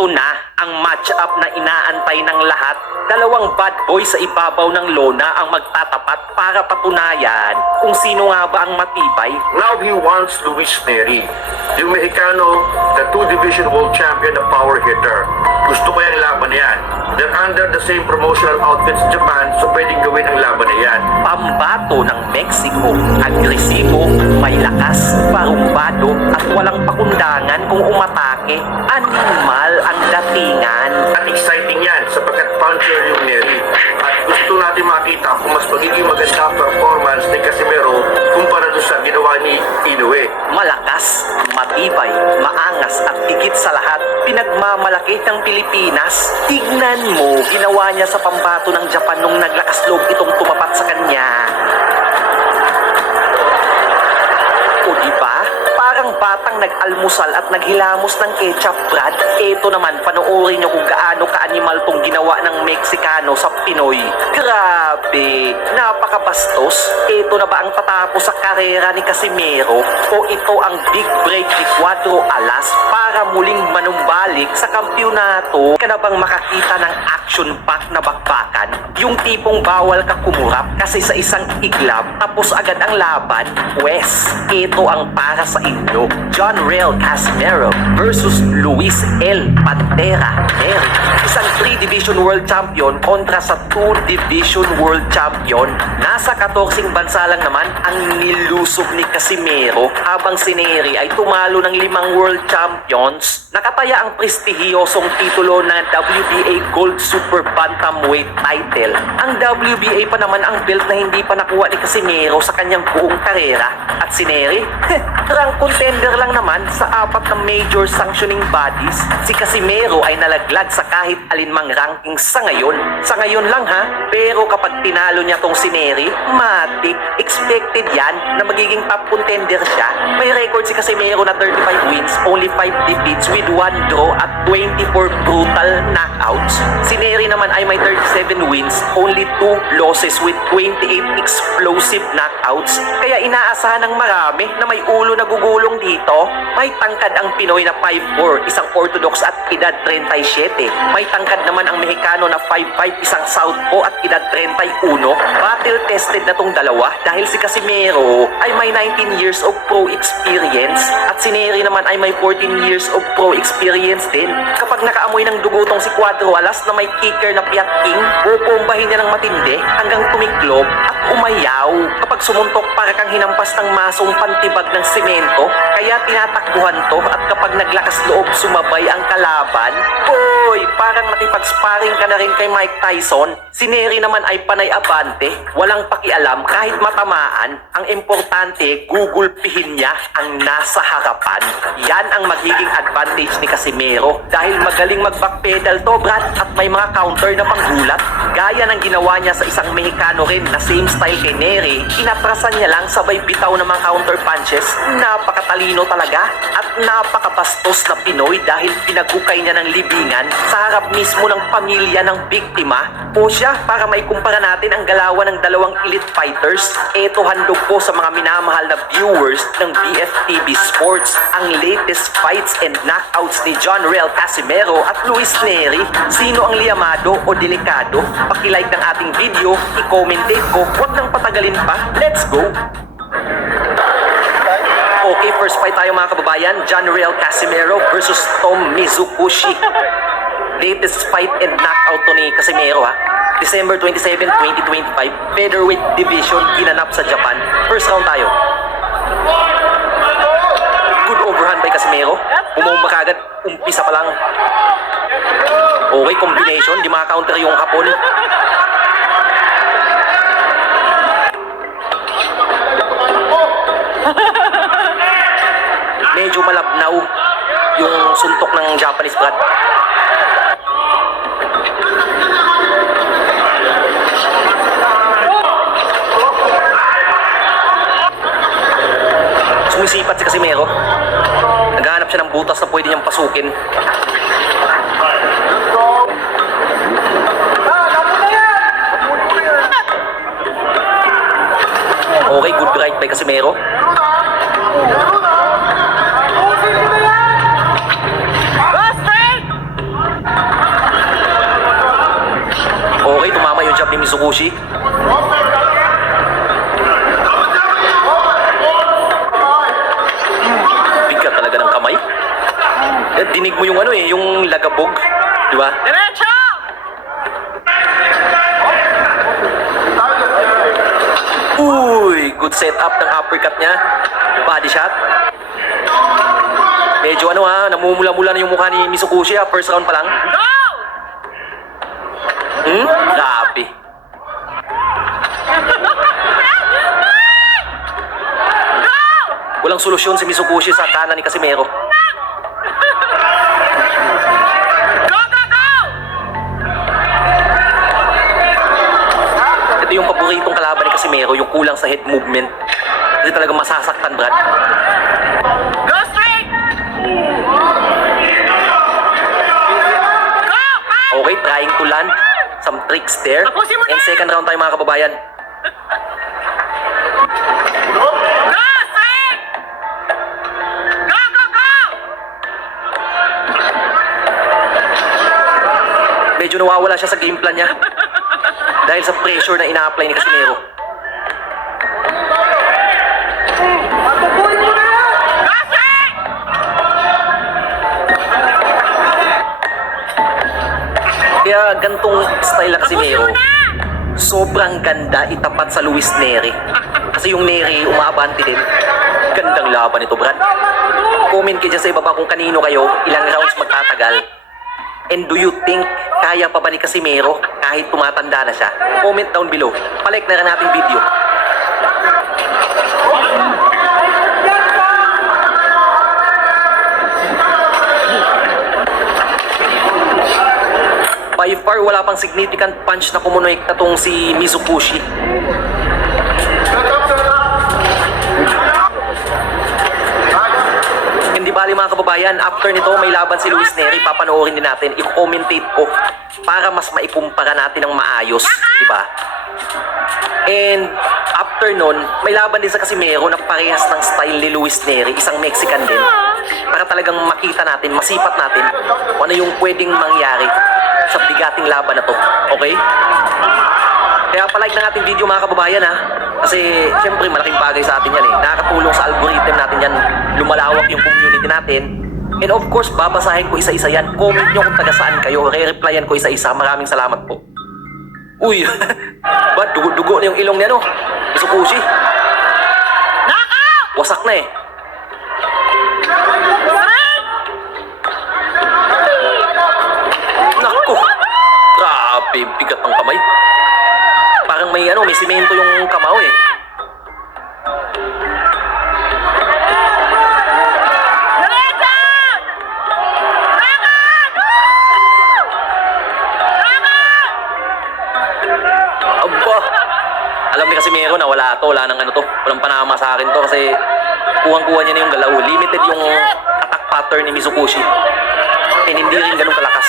Ito na ang match-up na inaantay ng lahat. Dalawang bad boy sa ibabaw ng lona ang magtatapat para patunayan kung sino nga ba ang matibay. Now he wants Luis Neri, yung Mexicano, the two-division world champion na power hitter. Gusto ko yung laban na yan. They're under the same promotional outfits in Japan, so pwedeng gawin ang laban na yan. Pambato ng Mexico, agresibo, may lakas, parumbado at walang pakundangan kung umatake. Animal ang datingan. At exciting yan sapagkat puncher yung Neri. At gusto natin makita kung mas magiging maganda ang performance ni Casimero kumpara doon sa ginawa ni Inoue. Malakas, matibay, maangas at higit sa lahat, pinagmamalaki ng Pilipinas. Tignan mo, ginawa niya sa pambato ng Japan nung naglakas loob itong tumapat sa kanya. O diba? Parang batang nag-almusal at naghilamos ng ketchup, Brad. Eto naman, panoorin nyo kung gaano ka-animal tong ginawa ng Meksikano sa Pinoy. Grabe, napakabastos. Eto na ba ang tatapos sa karera ni Casimero? O ito ang big break ni Cuadro Alas para muling manumbalik sa kampyonato? Ka na bang makakita ng action-pack na bakbakan? Yung tipong bawal ka kumurap kasi sa isang iglap tapos agad ang laban? Pwes, ito ang para sa inyo. John Real Casimero versus Luis L. Pantera Neri. Isang 3-division world champion kontra sa 2-division world champion. Nasa 14 bansa lang naman ang nilusob ni Casimero habang si Neri ay tumalo ng 5 world champions. Nakataya ang prestihiyosong titulo na WBA Gold Super Bantamweight title. Ang WBA pa naman ang belt na hindi pa nakuha ni Casimero sa kanyang buong karera. At si Neri, rank contender lang naman sa 4 na major sanctioning bodies. Si Casimero ay nalaglag sa kahit alinmang ranking sa ngayon. Sa ngayon lang ha, pero kapag tinalo niya tong si Neri, matik, expected yan na magiging top contender siya. May record si Casimero na 35 wins, only 5 defeats with 1 draw at 24 brutal knockouts. Si Neri naman ay may 37 wins, only 2 losses with 28 explosive knockouts. Kaya inaasahan ng marami na may ulo na gugulong dito. May tangkad ang Pinoy na 5'4", isang orthodox at edad 37. May tangkad naman ang Mexicano na 5'5", isang southpaw at edad 31. Battle tested na tong dalawa dahil si Casimero ay may 19 years of pro experience at si Neri naman ay may 14 years of pro experience din. Kapag nakaamoy ng dugo tong si Cuadro Alas na may kicker na Piat King, pupumbahin niya ng matindi hanggang tumiklop at umayaw. Kapag sumuntok para kang hinampas ng masong pantibag ng semento, kaya tinatakbuhan to at kapag naglakas loob sumabay ang kalaban. Hoy, parang nakipag-sparring ka na rin kay Mike Tyson. Si Neri naman ay panay abante, walang pakialam kahit matamaan. Ang importante, gugulpihin niya ang nasa harapan. Yan ang magiging advantage ni Casimero dahil magaling mag-backpedal to, Brad, at may mga counter na panggulat. Gaya ng ginawa niya sa isang Mexicano rin na same style kay Neri, inatrasan niya lang sabay bitaw ng mga counter punches. Napakatalino talaga at napakabastos na Pinoy dahil pinaghukay niya ng libingan sa harap mismo ng pamilya ng biktima. O siya, para maikumpara natin ang galawan ng dalawang elite fighters, eto handog po sa mga minamahal na viewers ng BFTV Sports ang latest fights and knockouts ni John Real Casimero at Luis Neri. Sino ang liyamado o delikado? Pakilike ng ating video, i-commentate ko, huwag nang patagalin pa, let's go! Okay, first fight tayo mga kababayan, John Real Casimero versus Tom Mizukushi. Latest fight and knockout to ni Casimero ha. December 27, 2025, featherweight division ginanap sa Japan. First round tayo. Good overhand by Casimero. Bumomba kagad, umpisa pa lang. Okay, combination, di maka-counter yung hapon. Medyo malabnaw yung suntok ng Japanese Brad. Sumisipat si Casimero. Naghahanap siya ng butas na pwede niyang pasukin. Okay, good right by Casimero. Mitsukushi. Bigat talaga ng kamay. Dinig mo yung ano eh, yung lagabog. Di ba? Diretso! Uy, good setup ng uppercut niya. Body shot. Medyo ano ha, namumula-mula na yung mukha ni Mitsukushi ha, first round pa lang. Go! Grabe. Walang solusyon si Mitsukushi sa kanan ni Casimero. Go, go, go! Ito yung paboritong kalaban ni Casimero, yung kulang sa head movement. Kasi talagang masasaktan, Brad. Go straight! Go! Okay, trying to land some tricks there. Tapusin mo na! And second round tayo mga kababayan. Go straight! Go, go, go! Medyo nawawala siya sa game plan niya. Dahil sa pressure na ina-apply ni Casimero. Go straight! Kaya gantong style na Casimero, Tapusin mo na! sobrang ganda itapat sa Luis Neri. Kasi yung Neri umaabanti din. Gandang laban ito, Brad. Comment kayo dyan sa ibaba kung kanino kayo, ilang rounds magtatagal. And do you think kaya pa ba ni Casimero kahit tumatanda na siya? Comment down below. Palike na rin nating video. By far, wala pang significant punch na kumonekta tong si Mitsukushi. Hindi bali mga kababayan, after nito may laban si Luis Neri, papanoorin din natin, i-commentate ko para mas maikumpara natin ng maayos, di ba? And after nun, may laban din sa Casimero na parehas ng style ni Luis Neri, isang Mexican din. Para talagang makita natin, masipat natin kung ano yung pwedeng mangyari sa bigating laban na to. Okay? Kaya palike na ating video mga kababayan ha. Kasi siyempre malaking bagay sa atin yan eh. Nakakatulong sa algorithm natin yan. Lumalawak yung community natin. And of course, babasahin ko isa-isa yan. Comment nyo kung taga saan kayo. Re-replyan ko isa-isa. Maraming salamat po. Uy, ba dugo-dugo na yung ilong niya no? Mitsukushi. Knockout! Wasak na eh. Straight! Naku! Grabe, bigat ng kamay. Parang may may simento yung kamao eh. Diretso! Knockout! Knockout! Aba! Alam ni Casimero na wala to, wala nang walang panama sa akin to kasi kuhang-kuha niya na yung galaw. Limited yung attack pattern ni Mitsukushi. And hindi rin ganun kalakas.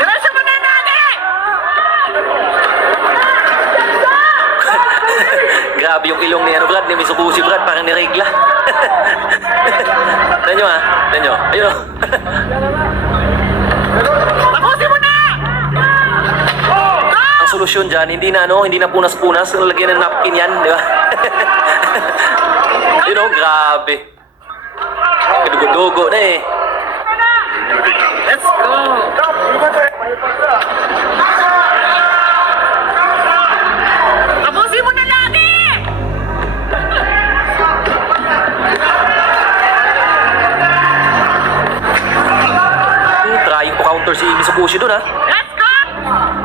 Diretso mo na natin! Grabe yung ilong ni Brad, ni Mitsukushi Brad, parang niregla. Tignan nyo ha, tignan nyo. Ayun o. Tapusin mo na! Ang solusyon dyan, hindi na punas-punas. Lagyan ng napkin yan, di ba? Ayun o, grabe. Dugo-dugo na eh. Let's go! Tapusin mo na lagi! Trying to counter si Mitsukushi dun ha. Let's go!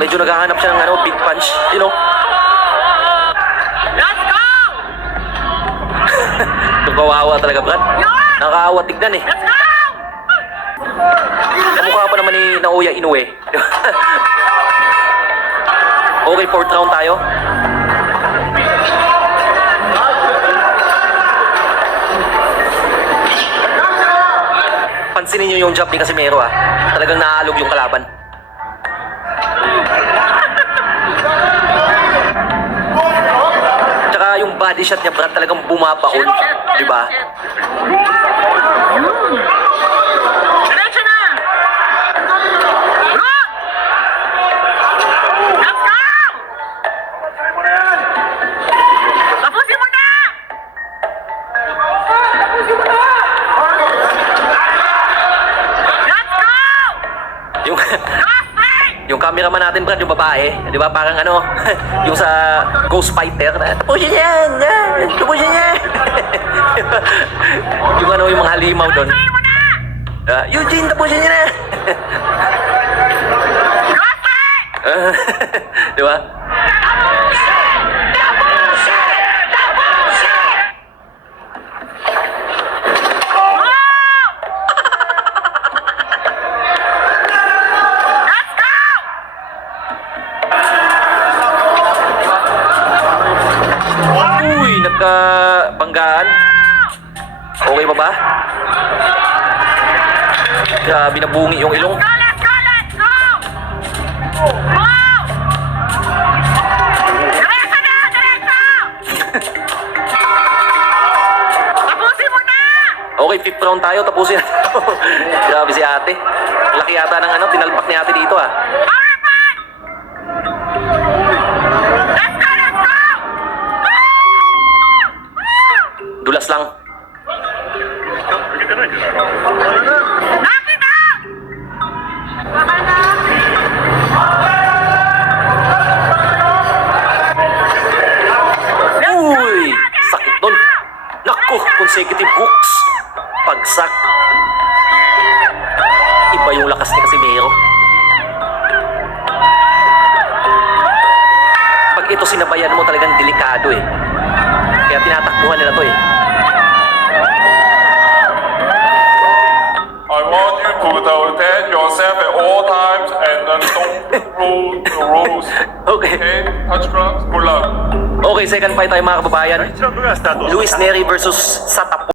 Medyo naghahanap siya ng big punch. You know? Let's go! Kawawa talaga, Brad. Nakakaawa tignan eh. Let's go! Kamukha pa naman ni Naoya Inoue. Okay, fourth round tayo. Pansinin nyo yung jump ni Casimero ha. Talagang naaalog yung kalaban. Tsaka yung body shot niya, Brad, talagang bumabaon. Diba? Diretso na! Run! Yung cameraman natin, Brad, yung babae, di ba? Parang ano, yung sa Ghost Fighter. Tapusin yan! Tapusin yan! Yung ano, yung mga halimaw doon. Eugene, tapusin niya na! Di ba? Uy, nagkabanggaan. Okay ba ba? Grabe nabungi yung ilong. Let's go! Wow! Diretso na! Diretso! Tapusin mo na! Okay, 5th round tayo, tapusin na. Grabe si ate. Laki yata ng ano, tinalpak ni ate dito ah. Power punch! Let's go! Let's go! Dulas lang. Knock it out! Uy! Sakit nun. Naku, consecutive hooks. Pagsak. Iba yung lakas ni Casimero. Pag ito sinabayan mo talagang delikado eh. Kaya tinatakbuhan nila to eh. I want you to protect yourself at all times and don't rule the rules. Okay. Okay? Touch gloves, good luck. Okay, second fight tayo mga kababayan. Luis Neri versus Satapo.